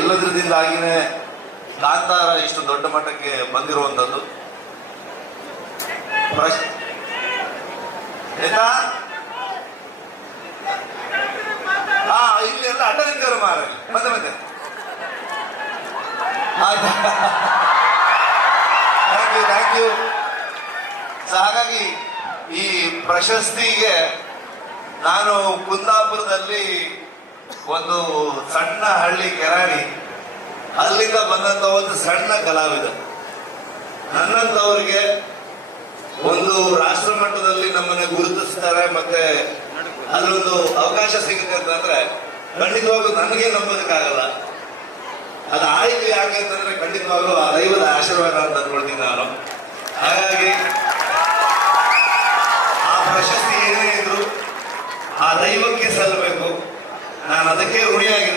ಎಲ್ಲದರಿಂದಾಗಿನೇ ಕಾಂತಾರ ಇಷ್ಟು ದೊಡ್ಡ ಮಟ್ಟಕ್ಕೆ ಬಂದಿರುವಂತದ್ದು. ಇಲ್ಲಿ ಎಲ್ಲ ಅಡ್ಡಲಿಂಗರು ಮಾರ ಮತ್ತೆ ಮತ್ತೆ ಥ್ಯಾಂಕ್ ಯು. ಹಾಗಾಗಿ ಈ ಪ್ರಶಸ್ತಿಗೆ ನಾನು ಕುಂದಾಪುರದಲ್ಲಿ ಒಂದು ಸಣ್ಣ ಹಳ್ಳಿ ಕೆರಾಡಿ, ಅಲ್ಲಿಂದ ಬಂದಂತ ಒಂದು ಸಣ್ಣ ಕಲಾವಿದ. ನನ್ನಂತವರಿಗೆ ಒಂದು ರಾಷ್ಟ್ರ ಮಟ್ಟದಲ್ಲಿ ನಮ್ಮನ್ನ ಗುರುತಿಸ್ತಾರೆ, ಮತ್ತೆ ಅಲ್ಲೊಂದು ಅವಕಾಶ ಸಿಗುತ್ತೆ ಅಂತಂದ್ರೆ ಖಂಡಿತವಾಗ್ಲೂ ನನಗೆ ನಂಬೋದಕ್ಕಾಗಲ್ಲ. ಅದು ಆಯ್ತು ಯಾಕೆ ಅಂತಂದ್ರೆ ಖಂಡಿತವಾಗ್ಲೂ ಆ ದೈವದ ಆಶೀರ್ವಾದ ಅಂತ ಅಂದ್ಕೊಳ್ತೀನಿ ನಾನು. ಹಾಗಾಗಿ ಆ ಪ್ರಶಸ್ತಿ ಏನೇ ಇದ್ರು ಆ ದೈವಕ್ಕೆ ಸಲ್ಲಬೇಕು. ನಾನು ಅದಕ್ಕೆ ಋಣಿಯಾಗಿದ್ದೀನಿ.